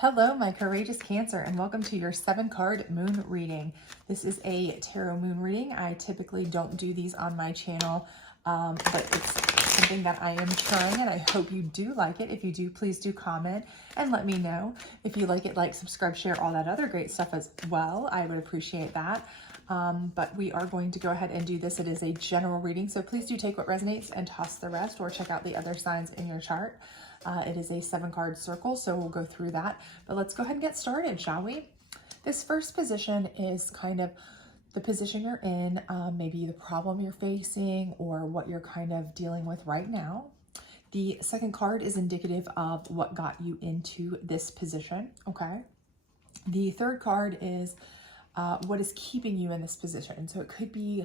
Hello, my courageous Cancer, and welcome to your 7-card moon reading. This is a tarot moon reading. I typically don't do these on my channel, but it's something that I am trying, and I hope you do like it. If you do, please do comment and let me know. If you like it, like, subscribe, share, all that other great stuff as well. I would appreciate that. But we are going to go ahead and do this. It is a general reading, so please do take what resonates and toss the rest, or check out the other signs in your chart. It is a 7-card circle, so we'll go through that. But let's go ahead and get started, shall we? This first position is kind of the position you're in, maybe the problem you're facing or what you're kind of dealing with right now. The second card is indicative of what got you into this position, okay? The third card is what is keeping you in this position. So it could be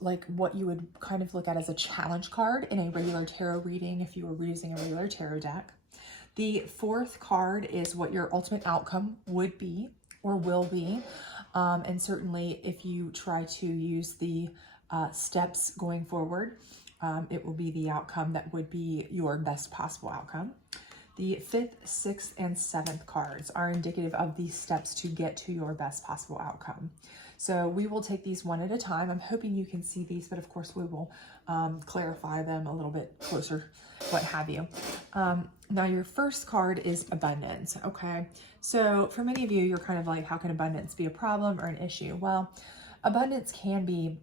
like what you would kind of look at as a challenge card in a regular tarot reading if you were using a regular tarot deck. The fourth card is what your ultimate outcome would be or will be. And certainly if you try to use the steps going forward, it will be the outcome that would be your best possible outcome. The fifth, sixth, and seventh cards are indicative of the steps to get to your best possible outcome. So we will take these one at a time. I'm hoping you can see these, but of course we will clarify them a little bit closer, what have you. Now your first card is abundance, okay? So for many of you, you're kind of like, how can abundance be a problem or an issue? Well, abundance can be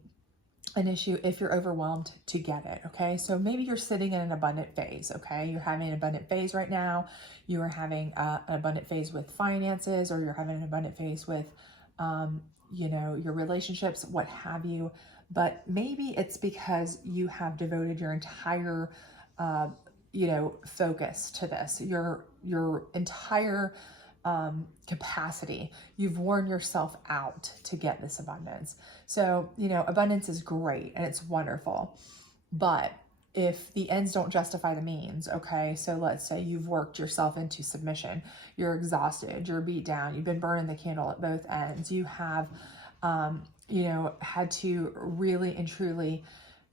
an issue if you're overwhelmed to get it, okay? So maybe you're sitting in an abundant phase, okay? You're having an abundant phase right now. You are having an abundant phase with finances, or you're having an abundant phase with, you know, your relationships, what have you. But maybe it's because you have devoted your entire, you know, focus to this, your entire capacity. You've worn yourself out to get this abundance. So, you know, abundance is great and it's wonderful, but if the ends don't justify the means, okay, so let's say you've worked yourself into submission, you're exhausted, you're beat down, you've been burning the candle at both ends, you have, you know, had to really and truly,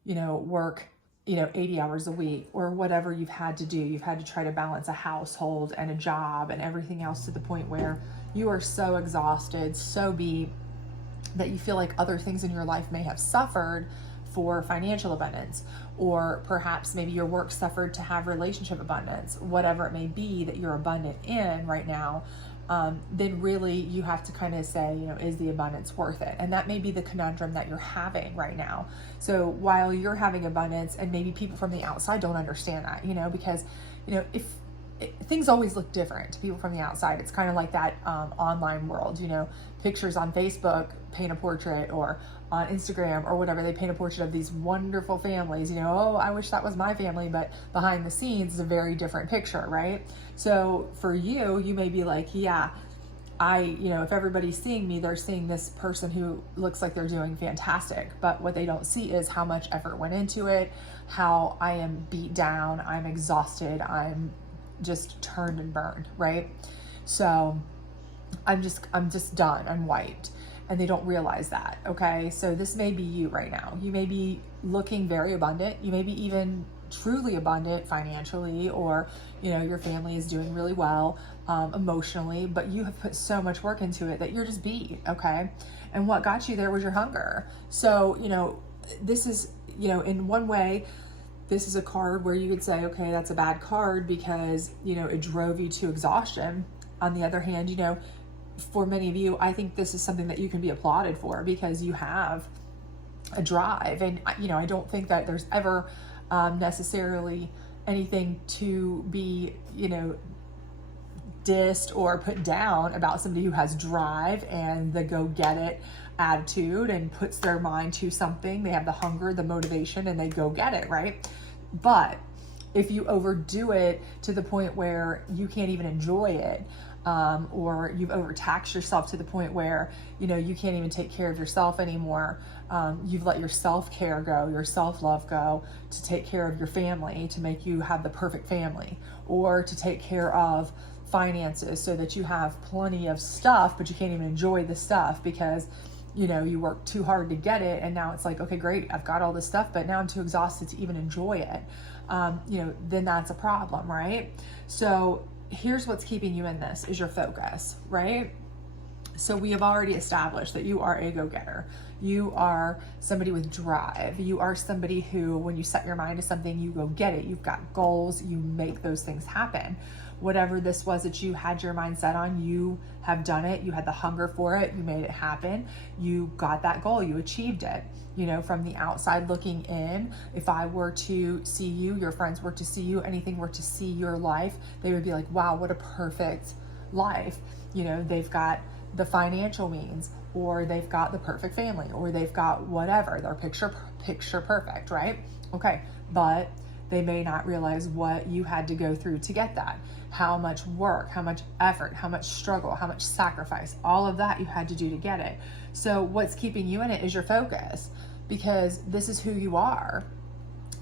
you know, work, you know, 80 hours a week or whatever you've had to do. You've had to try to balance a household and a job and everything else to the point where you are so exhausted, so beat, that you feel like other things in your life may have suffered for financial abundance, or perhaps maybe your work suffered to have relationship abundance, whatever it may be that you're abundant in right now. Then really you have to kind of say, you know, is the abundance worth it? And that may be the conundrum that you're having right now. So while you're having abundance, and maybe people from the outside don't understand that, you know, because, you know, if things always look different to people from the outside. It's kind of like that online world, you know, pictures on Facebook paint a portrait, or on Instagram or whatever, they paint a portrait of these wonderful families, you know, oh, I wish that was my family, but behind the scenes is a very different picture, right? So for you, you may be like, yeah, you know, if everybody's seeing me, they're seeing this person who looks like they're doing fantastic, but what they don't see is how much effort went into it, how I am beat down, I'm exhausted, I'm just turned and burned, right? So I'm just done, I'm wiped. And they don't realize that, okay? So this may be you right now. You may be looking very abundant. You may be even truly abundant financially, or, you know, your family is doing really well emotionally, but you have put so much work into it that you're just beat, okay? And what got you there was your hunger. So, you know, this is, you know, in one way, this is a card where you could say, okay, that's a bad card because, you know, it drove you to exhaustion. On the other hand, you know, for many of you, I think this is something that you can be applauded for because you have a drive. And, you know, I don't think that there's ever necessarily anything to be, you know, dissed or put down about somebody who has drive and the go get it attitude and puts their mind to something. They have the hunger, the motivation, and they go get it, right? But if you overdo it to the point where you can't even enjoy it, or you've overtaxed yourself to the point where, you know, you can't even take care of yourself anymore. You've let your self-care go, your self-love go to take care of your family, to make you have the perfect family, or to take care of finances so that you have plenty of stuff, but you can't even enjoy the stuff because, you know, you worked too hard to get it. And now it's like, okay, great, I've got all this stuff, but now I'm too exhausted to even enjoy it. You know, then that's a problem, right? So here's what's keeping you in this is your focus, right? So we have already established that you are a go-getter. You are somebody with drive. You are somebody who, when you set your mind to something, you go get it. You've got goals, you make those things happen. Whatever this was that you had your mind set on, you have done it. You had the hunger for it. You made it happen. You got that goal. You achieved it. You know, from the outside looking in, if I were to see you, your friends were to see you, anything were to see your life, they would be like, wow, what a perfect life. You know, they've got the financial means, or they've got the perfect family, or they've got whatever, they're picture perfect, right? Okay, but they may not realize what you had to go through to get that. How much work, how much effort, how much struggle, how much sacrifice, all of that you had to do to get it. So what's keeping you in it is your focus, because this is who you are.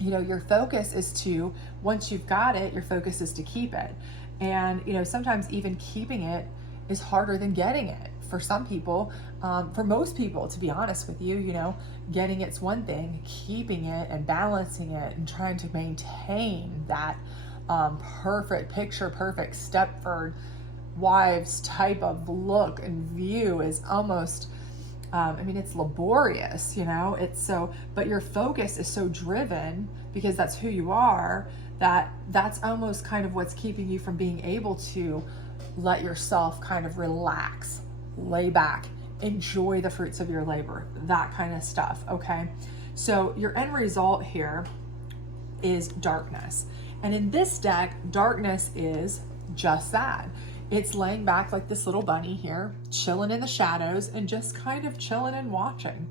You know, your focus is to, once you've got it, your focus is to keep it. And, you know, sometimes even keeping it is harder than getting it for some people. For most people, to be honest with you, you know, getting it's one thing, keeping it and balancing it and trying to maintain that perfect Stepford Wives type of look and view is almost, I mean, it's laborious, you know, it's so, but your focus is so driven because that's who you are, that's almost kind of what's keeping you from being able to let yourself kind of relax, lay back, enjoy the fruits of your labor, that kind of stuff, okay? So your end result here is darkness. And in this deck, darkness is just that. It's laying back like this little bunny here, chilling in the shadows and just kind of chilling and watching,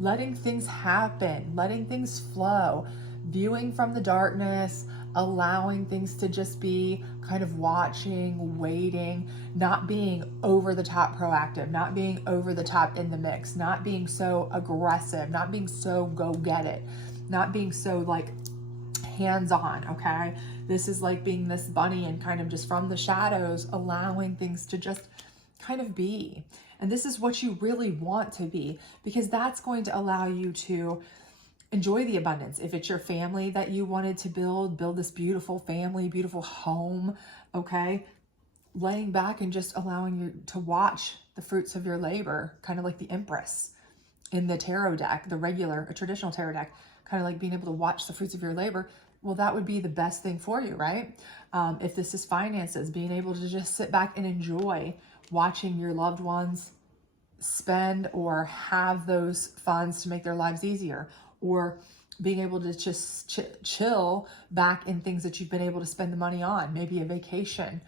letting things happen, letting things flow, viewing from the darkness, allowing things to just be kind of watching, waiting, not being over the top proactive, not being over the top in the mix, not being so aggressive, not being so go get it, not being so like hands-on, okay? This is like being this bunny and kind of just from the shadows, allowing things to just kind of be. And this is what you really want to be, because that's going to allow you to enjoy the abundance. If it's your family that you wanted to build this beautiful family, beautiful home, okay? Laying back and just allowing you to watch the fruits of your labor, kind of like the Empress in the tarot deck, a traditional tarot deck, kind of like being able to watch the fruits of your labor. Well, that would be the best thing for you, right? If this is finances, being able to just sit back and enjoy watching your loved ones spend or have those funds to make their lives easier, or being able to just chill back in things that you've been able to spend the money on, maybe a vacation,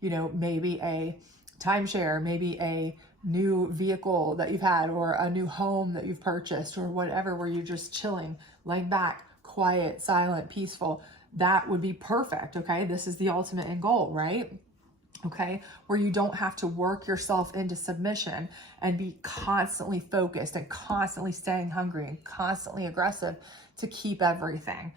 you know, maybe a timeshare, maybe a new vehicle that you've had, or a new home that you've purchased, or whatever, where you're just chilling, laying back, quiet, silent, peaceful. That would be perfect, okay? This is the ultimate end goal, right? Okay, where you don't have to work yourself into submission and be constantly focused and constantly staying hungry and constantly aggressive to keep everything.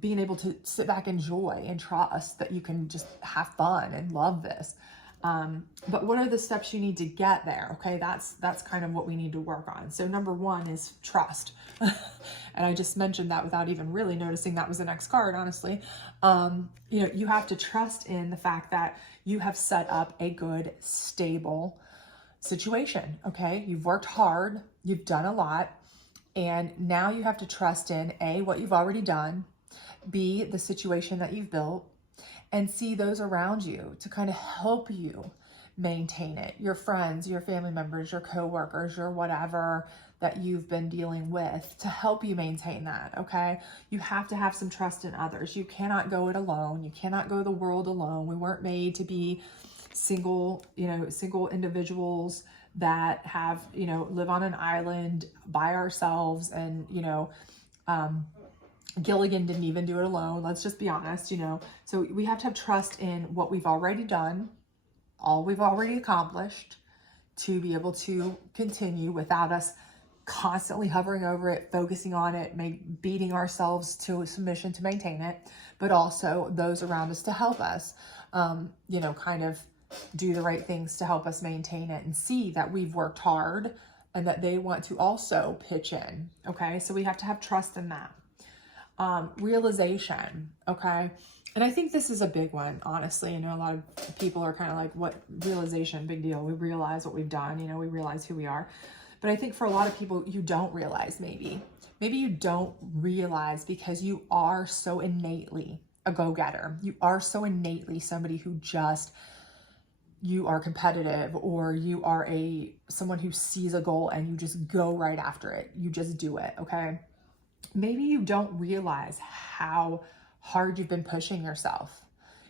Being able to sit back, enjoy, and trust that you can just have fun and love this. But what are the steps you need to get there? Okay, that's kind of what we need to work on. So number one is trust. And I just mentioned that without even really noticing that was the next card, honestly. You know, you have to trust in the fact that you have set up a good, stable situation, okay? You've worked hard, you've done a lot, and now you have to trust in A, what you've already done, B, the situation that you've built, and see those around you to kind of help you maintain it. Your friends, your family members, your coworkers, your whatever that you've been dealing with to help you maintain that, okay? You have to have some trust in others. You cannot go it alone. You cannot go the world alone. We weren't made to be single individuals that have, you know, live on an island by ourselves and, you know, Gilligan didn't even do it alone. Let's just be honest, you know. So we have to have trust in what we've already done, all we've already accomplished, to be able to continue without us constantly hovering over it, focusing on it, beating ourselves to submission to maintain it, but also those around us to help us, you know, kind of do the right things to help us maintain it and see that we've worked hard and that they want to also pitch in, okay? So we have to have trust in that. Realization, okay? And I think this is a big one, honestly. A lot of people are kind of like, what realization, big deal. We realize what we've done, we realize who we are. But I think for a lot of people, you don't realize maybe you don't realize because you are so innately a go-getter. You are so innately somebody who just, you are competitive, or you are someone who sees a goal and you just go right after it. You just do it, okay? Maybe you don't realize how hard you've been pushing yourself.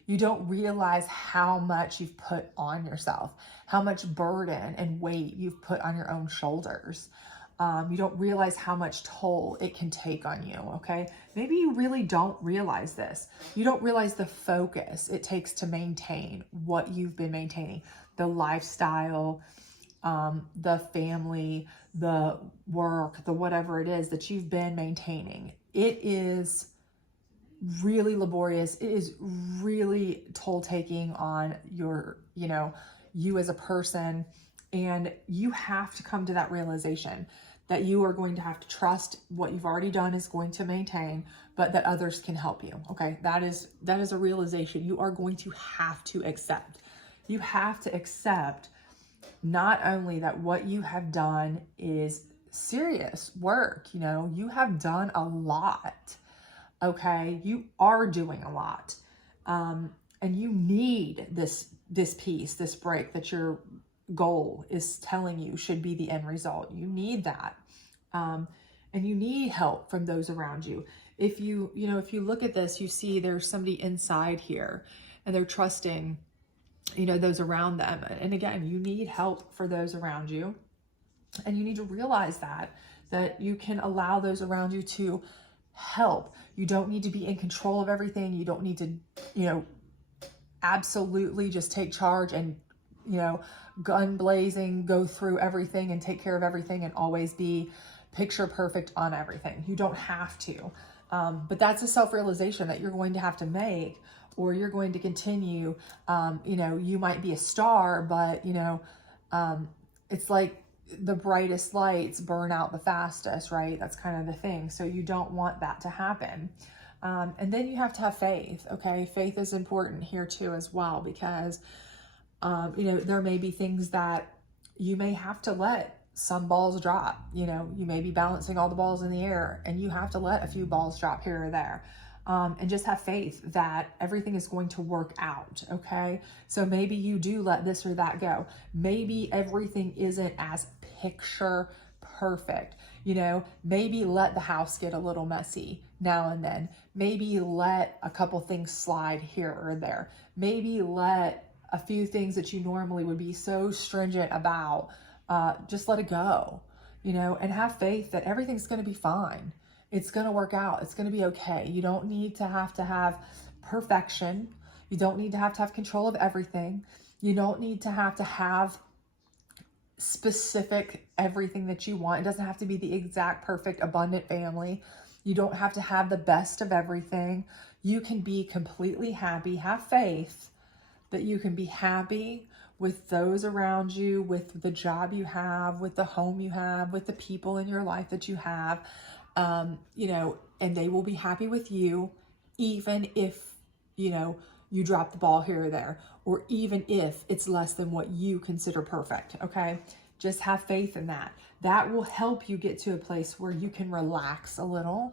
You don't realize how much you've put on yourself, how much burden and weight you've put on your own shoulders. You don't realize how much toll it can take on you, okay? Maybe you really don't realize this. You don't realize the focus it takes to maintain what you've been maintaining, the lifestyle, the family, the work, the whatever it is that you've been maintaining. It is really laborious. It is really toll taking on your, you as a person. And you have to come to that realization that you are going to have to trust what you've already done is going to maintain, but that others can help you. Okay. That is a realization you are going to have to accept. You have to accept not only that what you have done is serious work, you have done a lot. Okay. You are doing a lot. And you need this piece, this break that your goal is telling you should be the end result. You need that. And you need help from those around you. If you look at this, you see there's somebody inside here and they're trusting, those around them. And again, you need help for those around you. And you need to realize that you can allow those around you to help. You don't need to be in control of everything. You don't need to, absolutely just take charge and, gun blazing, go through everything and take care of everything and always be picture perfect on everything. You don't have to. But that's a self-realization that you're going to have to make, or you're going to continue. You might be a star, but, it's like the brightest lights burn out the fastest, right? That's kind of the thing. So you don't want that to happen. And then you have to have faith. Okay. Faith is important here too, as well, because, there may be things that you may have to let some balls drop. You may be balancing all the balls in the air and you have to let a few balls drop here or there. And just have faith that everything is going to work out. Okay. So maybe you do let this or that go. Maybe everything isn't as picture perfect. Maybe let the house get a little messy now and then. Maybe let a couple things slide here or there. Maybe let a few things that you normally would be so stringent about, just let it go, and have faith that everything's going to be fine. It's going to work out. It's going to be okay. You don't need to have perfection. You don't need to have control of everything. You don't need to have specific everything that you want. It doesn't have to be the exact perfect abundant family. You don't have to have the best of everything. You can be completely happy. Have faith that you can be happy with those around you, with the job you have, with the home you have, with the people in your life that you have, and they will be happy with you, even if, you drop the ball here or there, or even if it's less than what you consider perfect. Okay. Just have faith in that. That will help you get to a place where you can relax a little,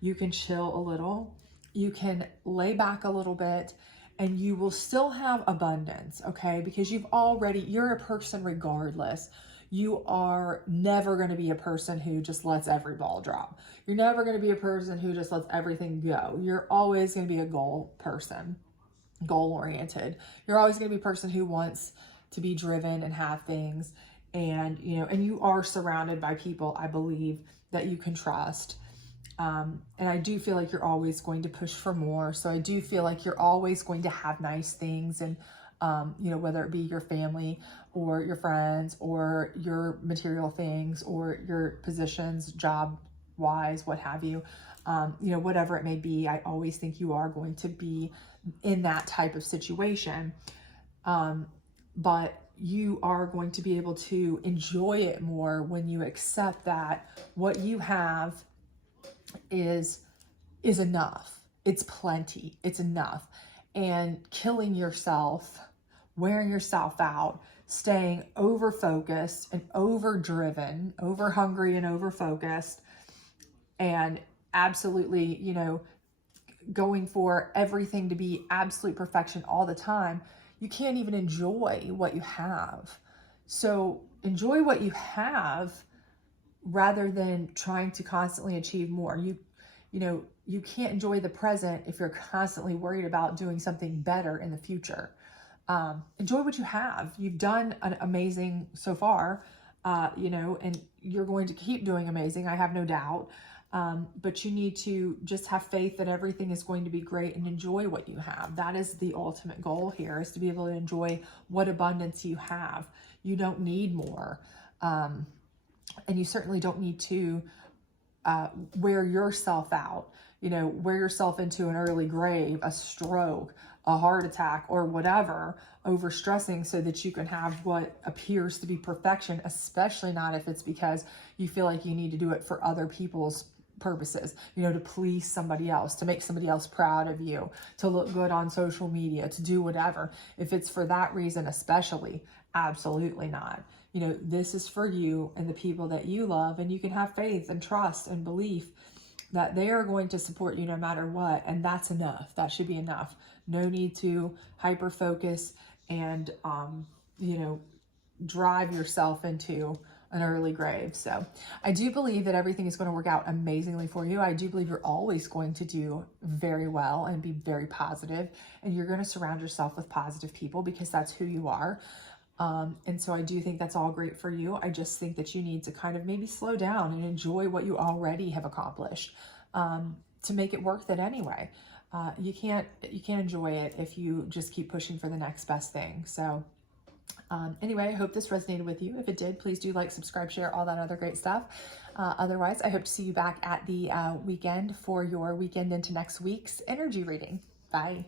you can chill a little, you can lay back a little bit, and you will still have abundance, okay? Because you're a person regardless. You are never going to be a person who just lets every ball drop. You're never going to be a person who just lets everything go. You're always going to be a goal person, goal-oriented. You're always going to be a person who wants to be driven and have things. And, and you are surrounded by people, I believe, that you can trust. And I do feel like you're always going to push for more. So I do feel like you're always going to have nice things, and, whether it be your family or your friends or your material things or your positions, job wise, what have you, whatever it may be, I always think you are going to be in that type of situation. But you are going to be able to enjoy it more when you accept that what you have is enough. it's plenty, it's enough. And killing yourself, wearing yourself out, staying over focused and over driven, over hungry and over focused, and absolutely, you know, going for everything to be absolute perfection all the time, you can't even enjoy what you have. So enjoy what you have rather than trying to constantly achieve more. You know, you can't enjoy the present if you're constantly worried about doing something better in the future. Enjoy what you have. You've done an amazing so far, you know, and you're going to keep doing amazing, I have no doubt. But you need to just have faith that everything is going to be great and enjoy what you have. That is the ultimate goal here, is to be able to enjoy what abundance you have. You don't need more. And you certainly don't need to wear yourself out, you know, wear yourself into an early grave, a stroke, a heart attack, or whatever, over stressing so that you can have what appears to be perfection, especially not if it's because you feel like you need to do it for other people's purposes, you know, to please somebody else, to make somebody else proud of you, to look good on social media, to do whatever. If it's for that reason, especially, absolutely not. You know, this is for you and the people that you love, and you can have faith and trust and belief that they are going to support you no matter what. And that's enough. That should be enough. No need to hyper focus and, you know, drive yourself into an early grave. So I do believe that everything is going to work out amazingly for you. I do believe you're always going to do very well and be very positive, and you're going to surround yourself with positive people because that's who you are. And so I do think that's all great for you. I just think that you need to kind of maybe slow down and enjoy what you already have accomplished, to make it worth it anyway. You can't enjoy it if you just keep pushing for the next best thing. So anyway, I hope this resonated with you. If it did, please do like, subscribe, share, all that other great stuff. Otherwise, I hope to see you back at the weekend for your weekend into next week's energy reading. Bye.